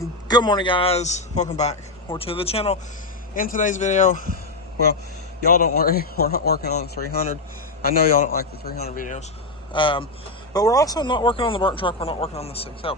Good morning, guys. Welcome back or to the channel. In today's video, well, y'all don't worry, we're not working on the 300. I know y'all don't like the 300 videos, but we're also not working on the burnt truck. We're not working on the 60.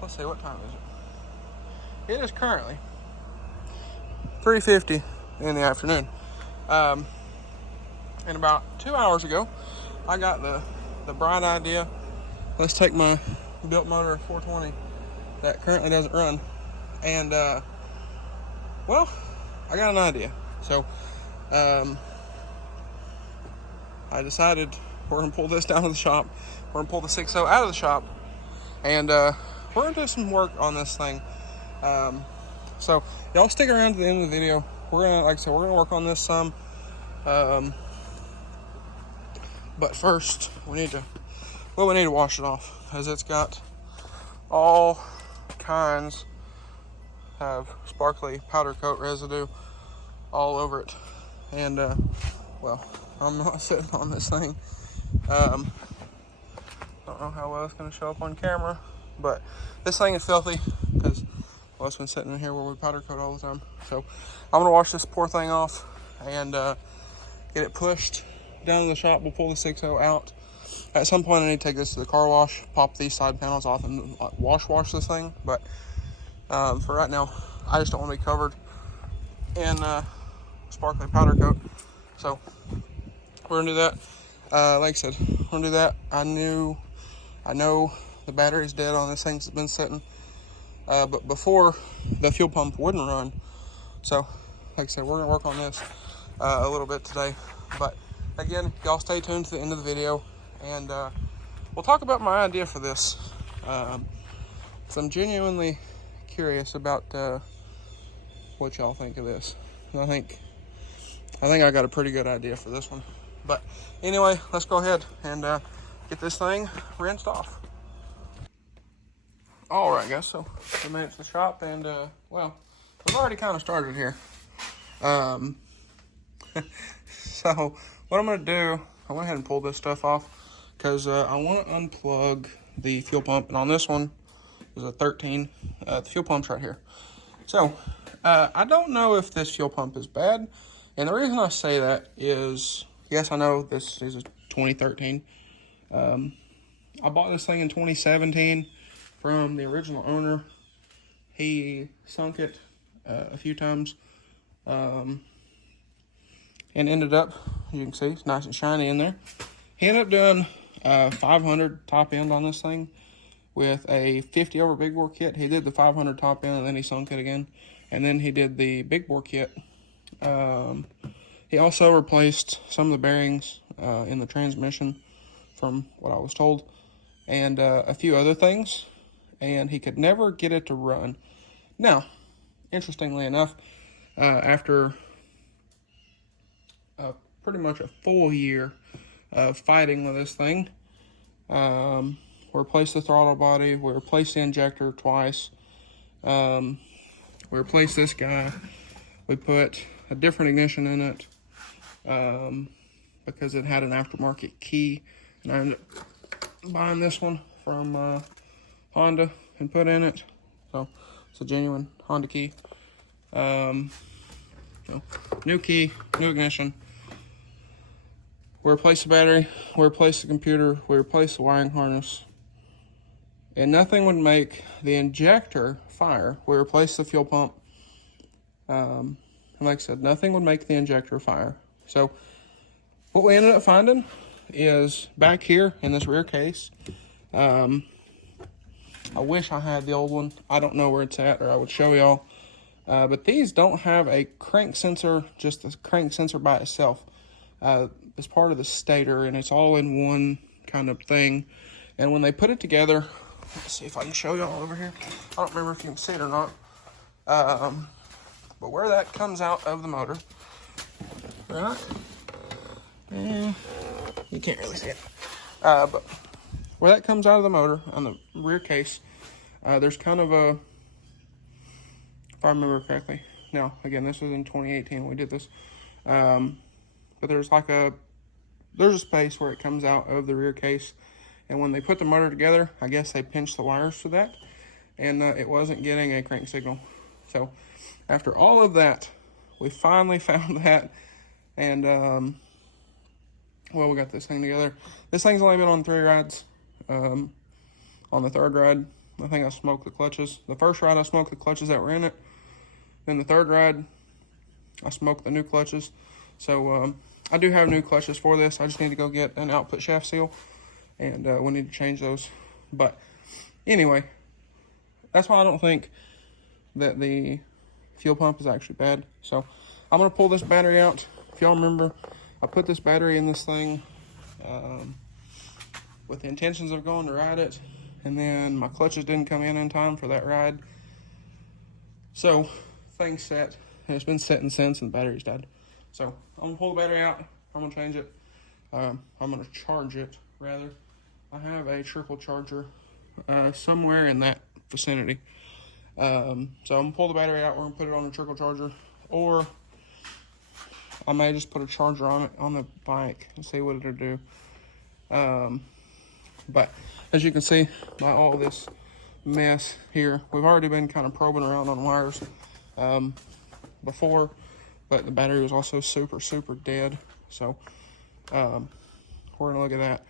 Let's see, what time is it? It is currently 3:50 in the afternoon. And about 2 hours ago, I got the bright idea. Let's take my built motor 420 that currently doesn't run, and well, I got an idea. So I decided we're gonna pull this down to the shop. We're gonna pull the 60 out of the shop, and we're gonna do some work on this thing. So y'all stick around to the end of the video. We're gonna, like I said, we're gonna work on this some. But first, we need to wash it off, because it's got all kinds of sparkly powder coat residue all over it. And well, I'm not sitting on this thing. Don't know how well it's going to show up on camera, but this thing is filthy because, well, it's been sitting in here where we powder coat all the time. So I'm gonna wash this poor thing off and get it pushed down to the shop. We'll pull the 60 out. At some point I need to take this to the car wash, pop these side panels off, and wash this thing. But for right now, I just don't want to be covered in sparkly powder coat. So we're gonna do that. Like I said, we're gonna do that. I know the battery's dead on this thing. It's been sitting, but before, the fuel pump wouldn't run. So like I said, we're gonna work on this a little bit today. But again, y'all stay tuned to the end of the video, and we'll talk about my idea for this. So I'm genuinely curious about what y'all think of this. And I think I got a pretty good idea for this one. But anyway, let's go ahead and get this thing rinsed off. All right, guys. So we made it to the shop, and well, we've already kind of started here. So what I'm gonna do, I went ahead and pulled this stuff off because I want to unplug the fuel pump. And on this one is a 13. The fuel pump's right here. So I don't know if this fuel pump is bad, and the reason I say that is, yes, I know this is a 2013. I bought this thing in 2017 from the original owner. He sunk it a few times, and ended up, you can see, it's nice and shiny in there. He ended up doing 500 top end on this thing with a 50 over big bore kit. He did the 500 top end, and then he sunk it again, and then he did the big bore kit. He also replaced some of the bearings in the transmission, from what I was told, and a few other things, and he could never get it to run. Now, interestingly enough, after pretty much a full year of fighting with this thing, we replaced the throttle body, we replaced the injector twice, we replaced this guy, we put a different ignition in it because it had an aftermarket key, and I ended up buying this one from Honda and put in it. So it's a genuine Honda key. So new key, new ignition. We replaced the battery, we replaced the computer, we replaced the wiring harness, and nothing would make the injector fire. We replaced the fuel pump, and like I said, nothing would make the injector fire. So what we ended up finding is back here in this rear case. I wish I had the old one. I don't know where it's at, or I would show y'all. But these don't have a crank sensor, just the crank sensor by itself. It's part of the stator, and it's all in one kind of thing. And when they put it together, let's see if I can show y'all over here. I don't remember if you can see it or not. But where that comes out of the motor, right? You can't really see it. But where that comes out of the motor on the rear case, there's kind of a, if I remember correctly. Now, again, this was in 2018 when we did this. But there's a space where it comes out of the rear case, And when they put the motor together, I guess they pinched the wires for that, and it wasn't getting a crank signal. So after all of that, we finally found that, and well, we got this thing together. This thing's only been on 3 rides. On the 3rd ride, I think I smoked the clutches. The 1st ride, I smoked the clutches that were in it. Then the 3rd ride, I smoked the new clutches. So I do have new clutches for this. I just need to go get an output shaft seal, and we need to change those. But anyway, that's why I don't think that the fuel pump is actually bad. So I'm going to pull this battery out. If y'all remember, I put this battery in this thing with the intentions of going to ride it, and then my clutches didn't come in time for that ride. So thing's set, and it's been sitting since, and the battery's died. So I'm going to pull the battery out. I'm going to change it. I'm going to charge it, rather. I have a trickle charger somewhere in that vicinity. So I'm going to pull the battery out. We're going to put it on a trickle charger, or I may just put a charger on it on the bike and see what it'll do. But as you can see by all this mess here, we've already been kind of probing around on wires before, but the battery was also super dead. So we're going to look at that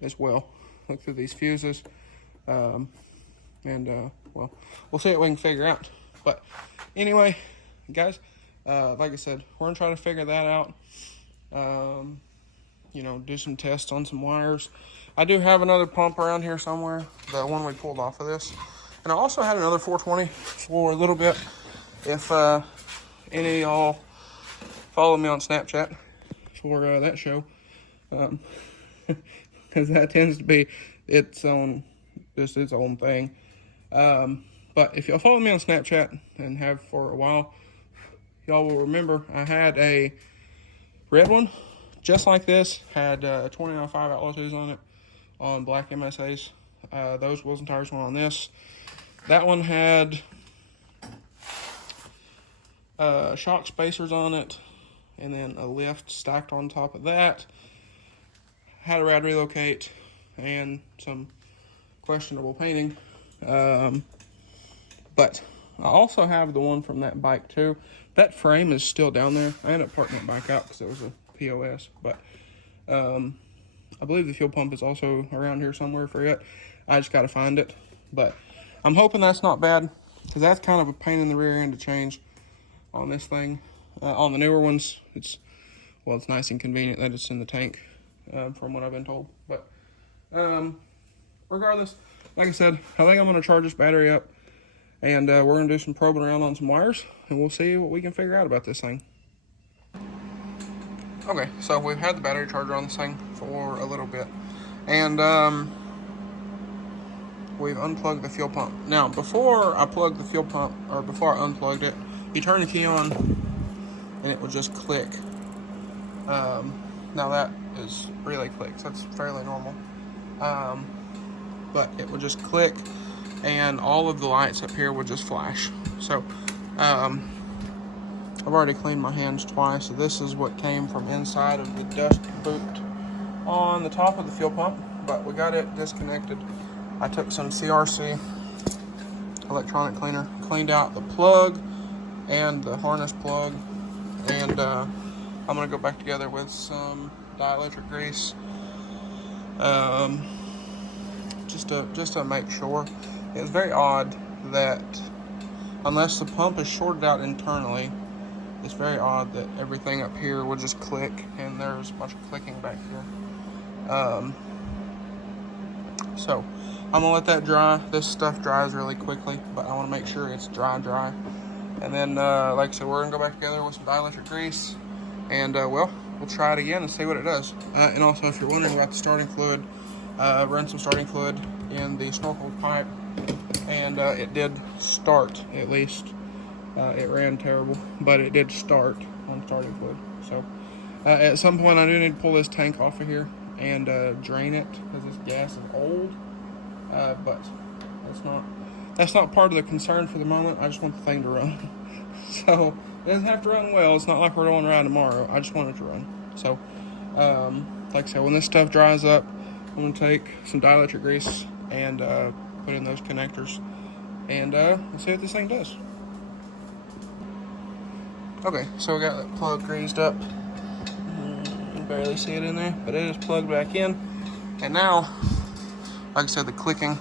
as well. Look through these fuses, and well, we'll see what we can figure out. But anyway, guys, like I said, we're gonna try to figure that out. You know, do some tests on some wires. I do have another pump around here somewhere, the one we pulled off of this, and I also had another 420 for a little bit. If any of y'all follow me on Snapchat for that show, because that tends to be its own thing. But if y'all follow me on Snapchat and have for a while, y'all will remember I had a red one just like this, had 20.5 Outlaw 2s on it, on black MSAs. Those wheels and tires went on this. That one had shock spacers on it, and then a lift stacked on top of that. Had a rad relocate and some questionable painting. But I also have the one from that bike too. That frame is still down there. I ended up parking that bike out because it was a POS. But I believe the fuel pump is also around here somewhere for it. I just got to find it. But I'm hoping that's not bad, because that's kind of a pain in the rear end to change on this thing. On the newer ones, it's nice and convenient that it's in the tank, from what I've been told. But regardless, like I said, I think I'm going to charge this battery up, and we're going to do some probing around on some wires, and we'll see what we can figure out about this thing. Okay, so we've had the battery charger on this thing for a little bit, and we've unplugged the fuel pump. Now, before I plugged the fuel pump, or before I unplugged it, you turn the key on, and it will just click. Now that is relay clicks. That's fairly normal. But it would just click, and all of the lights up here would just flash. So, I've already cleaned my hands twice, so this is what came from inside of the dust boot on the top of the fuel pump, but we got it disconnected. I took some CRC electronic cleaner, cleaned out the plug and the harness plug, and I'm gonna go back together with some dielectric grease, just to make sure. It was very odd that unless the pump is shorted out internally, it's very odd that everything up here would just click, and there's a bunch of clicking back here. So I'm gonna let that dry. This stuff dries really quickly, but I want to make sure it's dry. And then, like I said, we're gonna go back together with some dielectric grease, and we'll try it again and see what it does. And also, if you're wondering about the starting fluid, run some starting fluid in the snorkel pipe, and it did start, at least. It ran terrible, but it did start on starting fluid. So at some point I do need to pull this tank off of here and drain it, because this gas is old. But that's not part of the concern for the moment. I just want the thing to run. So it doesn't have to run well. It's not like we're going to ride tomorrow. I just want it to run. So like I said, when this stuff dries up, I'm gonna take some dielectric grease and put in those connectors, and let's see what this thing does. Okay, so we got that plug greased up. You can barely see it in there, but it is plugged back in. And now, like I said, the clicking.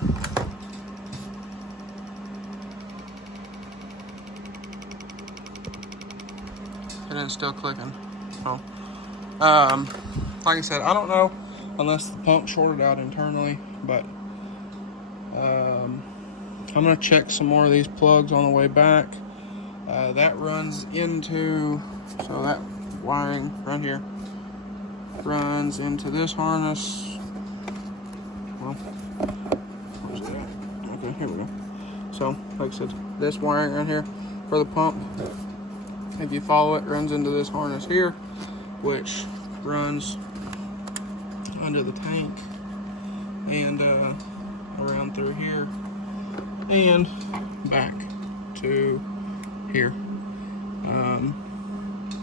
And it's still clicking. So, like I said, I don't know unless the pump shorted out internally, but I'm gonna check some more of these plugs on the way back. That runs into, so that wiring right here runs into this harness. Well, where's it at? Okay, here we go. So, like I said, this wiring right here for the pump, if you follow it, runs into this harness here, which runs under the tank and around through here and back to here, and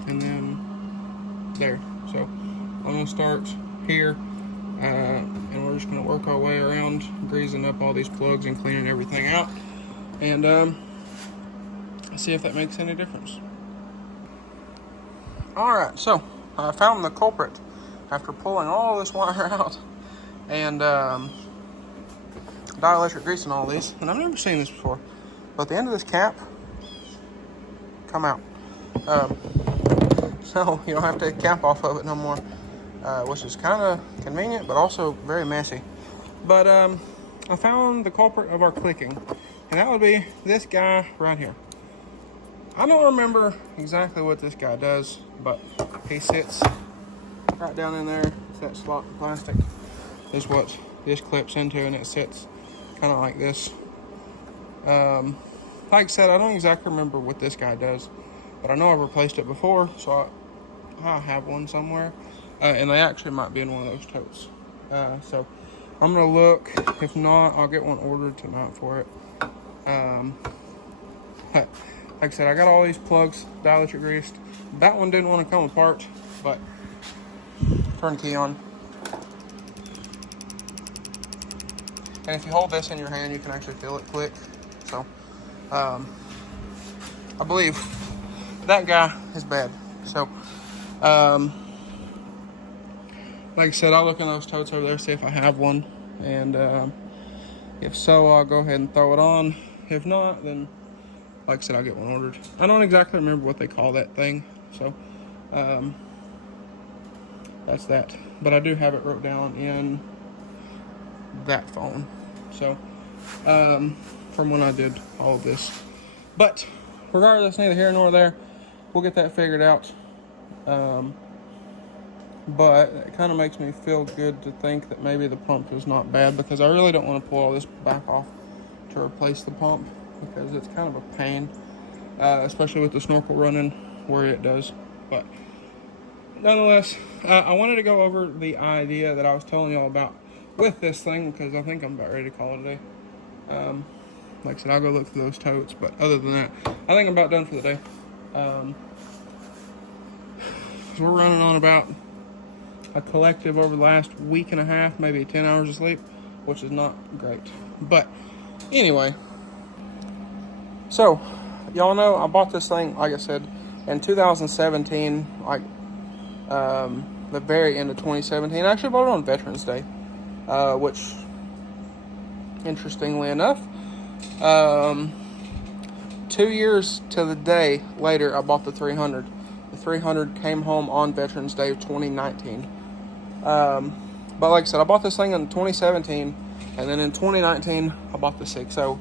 then there. So I'm gonna start here, and we're just gonna work our way around, greasing up all these plugs and cleaning everything out, and see if that makes any difference. Alright, so I found the culprit after pulling all this wire out and dielectric grease and all these, and I've never seen this before, but the end of this cap come out, so you don't have to take the cap off of it no more, which is kind of convenient but also very messy. But I found the culprit of our clicking, and that would be this guy right here. I don't remember exactly what this guy does, but he sits right down in there. It's that slot of plastic is what this clips into, and it sits kind of like this. Like I said, I don't exactly remember what this guy does, but I know I've replaced it before, so I have one somewhere, and they actually might be in one of those totes. So I'm gonna look. If not, I'll get one ordered tonight for it. But like I said, I got all these plugs dielectric greased. That one didn't want to come apart, but turn key on. And if you hold this in your hand, you can actually feel it click. So, I believe that guy is bad. So, like I said, I'll look in those totes over there, see if I have one. And if so, I'll go ahead and throw it on. If not, then like I said, I'll get one ordered. I don't exactly remember what they call that thing. So, that's that. But I do have it wrote down in that phone. So, from when I did all of this. But, regardless, neither here nor there, we'll get that figured out. But it kind of makes me feel good to think that maybe the pump is not bad, because I really don't want to pull all this back off to replace the pump, because it's kind of a pain, especially with the snorkel running where it does. But nonetheless, I wanted to go over the idea that I was telling y'all about with this thing, because I think I'm about ready to call it a day. Like I said, I'll go look through those totes, but other than that, I think I'm about done for the day. So we're running on about a collective over the last week and a half, maybe 10 hours of sleep, which is not great. But anyway, so y'all know I bought this thing, like I said, in 2017, like the very end of 2017. I actually bought it on Veterans Day, which, interestingly enough, 2 years to the day later, I bought the 300. The 300 came home on Veterans Day of 2019. But like I said, I bought this thing in 2017, and then in 2019, I bought the 6.0.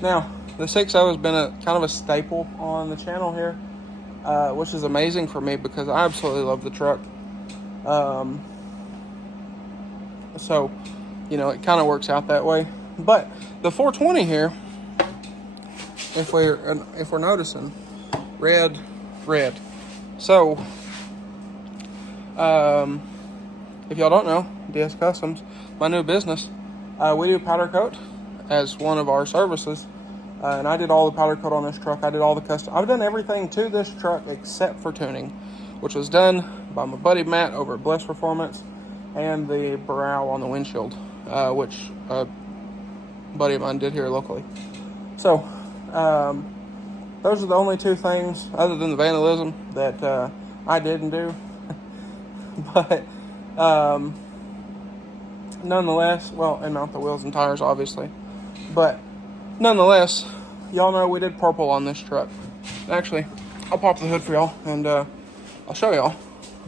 Now, the 6.0 has been a kind of a staple on the channel here, which is amazing for me because I absolutely love the truck. So, you know, it kind of works out that way. But the 420 here, if we're noticing, red. So, if y'all don't know, DS Customs, my new business, we do powder coat as one of our services, and I did all the powder coat on this truck. I did all the custom. I've done everything to this truck except for tuning, which was done by my buddy Matt over at Bless Performance. and the brow on the windshield, which a buddy of mine did here locally. So, those are the only two things, other than the vandalism, that I didn't do. But nonetheless, well, and not the wheels and tires, obviously. But nonetheless, y'all know we did purple on this truck. Actually, I'll pop the hood for y'all and I'll show y'all.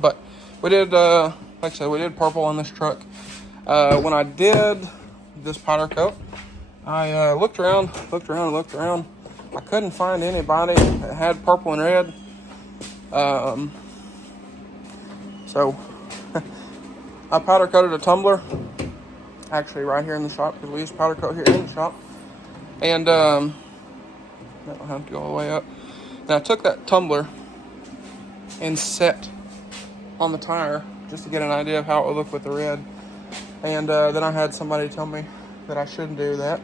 But we did, like I said, we did purple on this truck. When I did this powder coat, I looked around. I couldn't find anybody that had purple and red. So I powder coated a tumbler, actually right here in the shop, because we use powder coat here in the shop. And I don't have to go all the way up. Now I took that tumbler and set on the tire just to get an idea of how it would look with the red. And then I had somebody tell me that I shouldn't do that.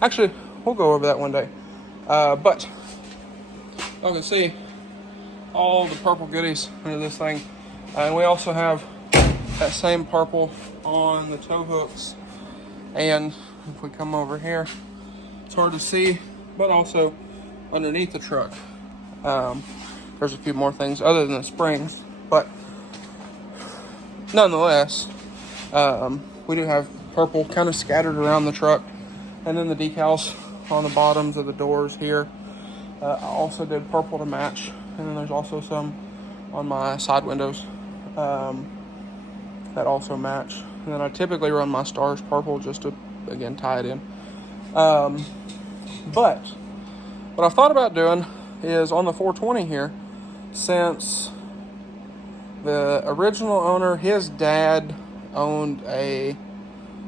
Actually, we'll go over that one day. But you can see all the purple goodies under this thing. And we also have that same purple on the tow hooks. And if we come over here, it's hard to see, but also underneath the truck, there's a few more things other than the springs. But nonetheless, we do have purple kind of scattered around the truck. And then the decals on the bottoms of the doors here. I also did purple to match. And then there's also some on my side windows that also match. And then I typically run my stars purple just to, again, tie it in. But what I've thought about doing is on the 420 here, since the original owner, his dad owned a,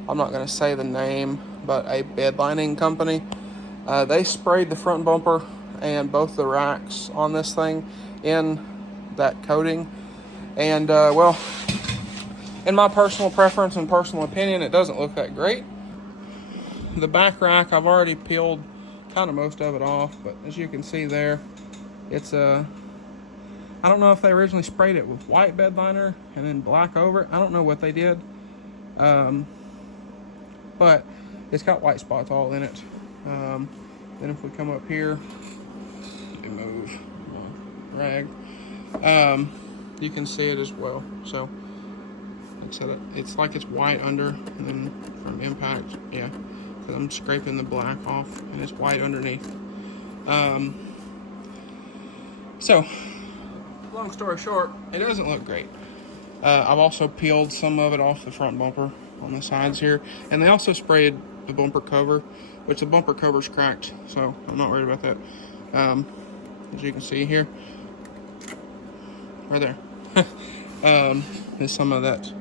I'm not going to say the name, but a bed lining company. They sprayed the front bumper and both the racks on this thing in that coating. And, well, in my personal preference and personal opinion, it doesn't look that great. The back rack, I've already peeled kind of most of it off, but as you can see there, it's I don't know if they originally sprayed it with white bed liner and then black over it. I don't know what they did. But it's got white spots all in it. Then if we come up here, let me move my rag, you can see it as well. So it's like it's white under, and then from impact, yeah, because I'm scraping the black off and it's white underneath. So long story short, it doesn't look great. I've also peeled some of it off the front bumper on the sides here, and they also sprayed the bumper cover, which the bumper cover's cracked, so I'm not worried about that. As you can see here, right there, is some of that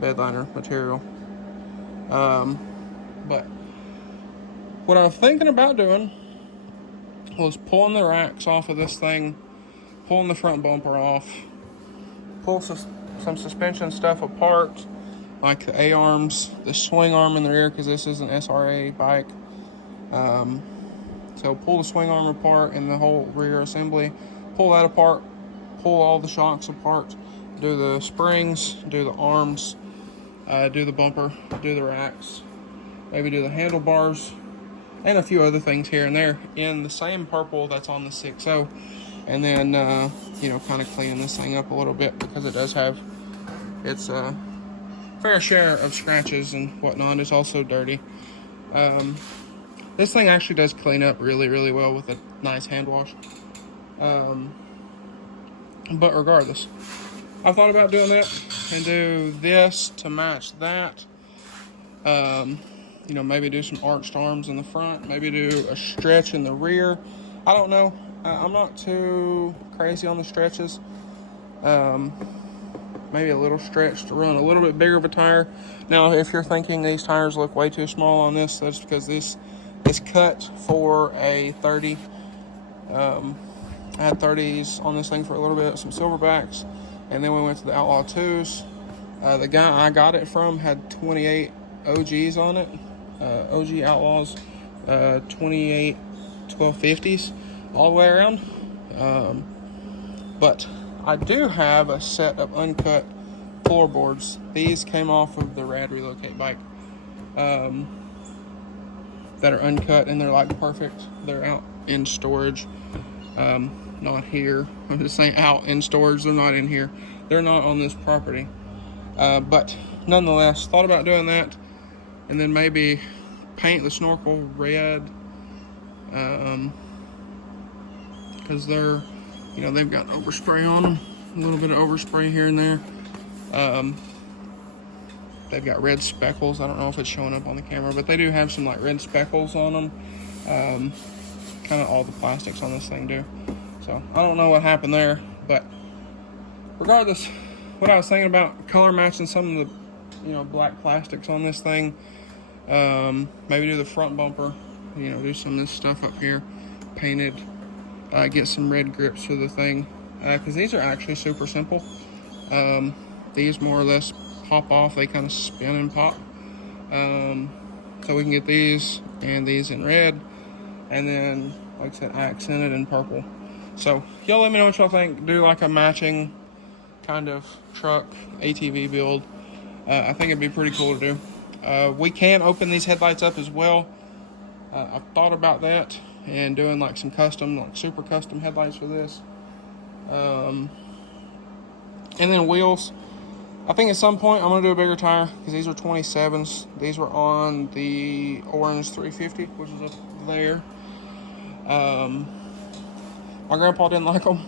bed liner material. But what I was thinking about doing was pulling the racks off of this thing, pulling the front bumper off, pull some suspension stuff apart, like the A-arms, the swing arm in the rear, because this is an SRA bike. So pull the swing arm apart and the whole rear assembly, pull that apart, pull all the shocks apart, do the springs, do the arms, do the bumper, do the racks, maybe do the handlebars, and a few other things here and there in the same purple that's on the 6.0. And then, you know, kind of clean this thing up a little bit, because it does have its fair share of scratches and whatnot. It's also dirty. This thing actually does clean up really, really well with a nice hand wash. But regardless, I thought about doing that and do this to match that. You know, maybe do some arched arms in the front, maybe do a stretch in the rear. I don't know. I'm not too crazy on the stretches. Maybe a little stretch to run a little bit bigger of a tire. Now, if you're thinking these tires look way too small on this, that's because this is cut for a 30. I had 30s on this thing for a little bit, some silverbacks, and then we went to the Outlaw 2s. The guy I got it from had 28 OGs on it, OG Outlaws, 28 1250s all the way around. But I do have a set of uncut floorboards. These came off of the Rad Relocate bike that are uncut, and they're like perfect. They're out in storage, not here. I'm just saying out in storage. They're not in here. They're not on this property. But nonetheless, thought about doing that, and then maybe paint the snorkel red, because they're, you know, they've got overspray on them, a little bit of overspray here and there. They've got red speckles. I don't know if it's showing up on the camera, but they do have some like red speckles on them. Kind of all the plastics on this thing do. So I don't know what happened there, but regardless, what I was thinking about color matching some of the, you know, black plastics on this thing. Maybe do the front bumper, you know, do some of this stuff up here, painted, get some red grips for the thing, because these are actually super simple. These more or less pop off, they kind of spin and pop. So we can get these and these in red, and then, like I said, I accented in purple. So y'all let me know what y'all think. Do like a matching kind of truck ATV build. I think it'd be pretty cool to do. We can open these headlights up as well. I've thought about that and doing like some custom, like super custom headlights for this. And then wheels. I think at some point I'm gonna do a bigger tire, because these are 27s. These were on the orange 350, which is up there. My grandpa didn't like them.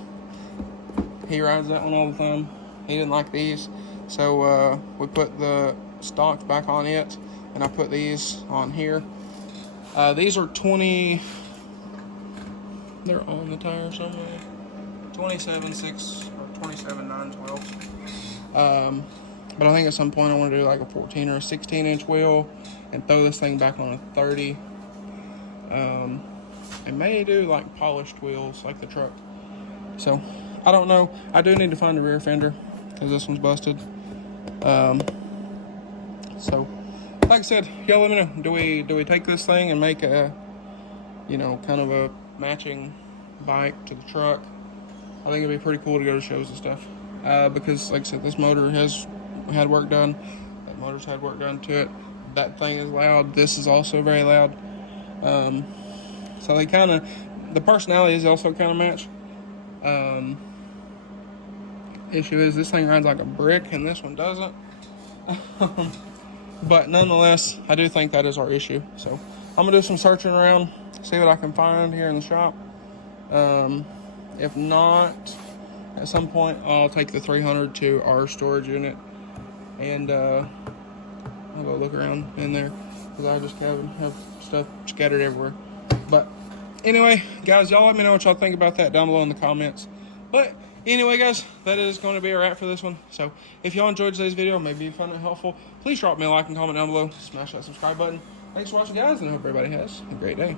He rides that one all the time. He didn't like these, so we put the stocks back on it, and I put these on here. These are 20. They're on the tire somewhere. 27.6 or 27.912. But I think at some point I want to do like a 14 or a 16-inch wheel and throw this thing back on a 30. And maybe do like polished wheels like the truck. So I don't know. I do need to find a rear fender, because this one's busted. So like I said, y'all let me know. Do we take this thing and make a, you know, kind of a matching bike to the truck? I think it'd be pretty cool to go to shows and stuff. Because like I said, this motor has had work done. That motor's had work done to it. That thing is loud. This is also very loud. So they kind of, the personalities also kind of match. Issue is this thing rides like a brick and this one doesn't. But nonetheless, I do think that is our issue. So I'm gonna do some searching around, see what I can find here in the shop. If not, at some point I'll take the 300 to our storage unit, and I'll go look around in there, because I just have stuff scattered everywhere. But anyway, guys, y'all let me know what y'all think about that down below in the comments. But anyway, guys, that is going to be a wrap for this one. So if y'all enjoyed today's video, maybe you found it helpful, please drop me a like and comment down below. Smash that subscribe button. Thanks for watching, guys, and I hope everybody has a great day.